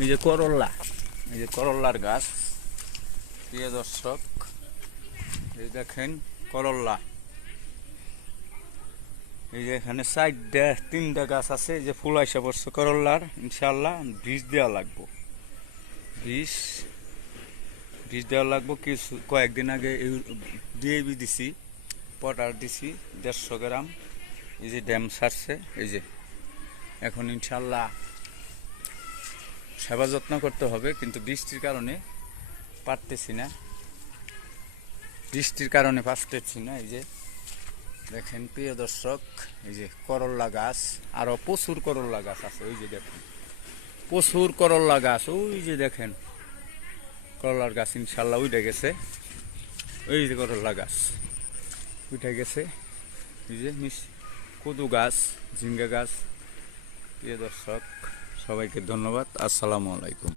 এই যে করল্লা, এই যে করল্লার গাছ। প্রিয় দর্শক, এই দেখেন করল্লা। এই যে এখানে চারটা তিনটা গাছ আছে, এই যে ফুল আইসা পড়ছে করল্লার। ইনশাল্লাহ বীজ দেওয়া লাগবো, বীজ দেওয়া লাগবো। কিছু কয়েকদিন আগে ডিএবি দিছি, পটার দিছি 150 গ্রাম। এই যে ড্যাম সারছে। এই যে এখন ইনশাল্লাহ সেবা যত্ন করতে হবে, কিন্তু বৃষ্টির কারণে পারতেছি না, এই যে দেখেন প্রিয় দর্শক, এই যে করল্লা গাছ, আরো প্রচুর করল্লা গাছ আছে। ওই যে দেখেন প্রচুর করল্লা গাছ, ওই যে দেখেন করলার গাছ ইনশাল্লাহ উঠে গেছে। ওই যে করল্লা গাছ উঠে গেছে। এই যে কদু গাছ, ঝিঙ্গা গাছ। প্রিয় দর্শক, সবাইকে ধন্যবাদ। আসসালামু আলাইকুম।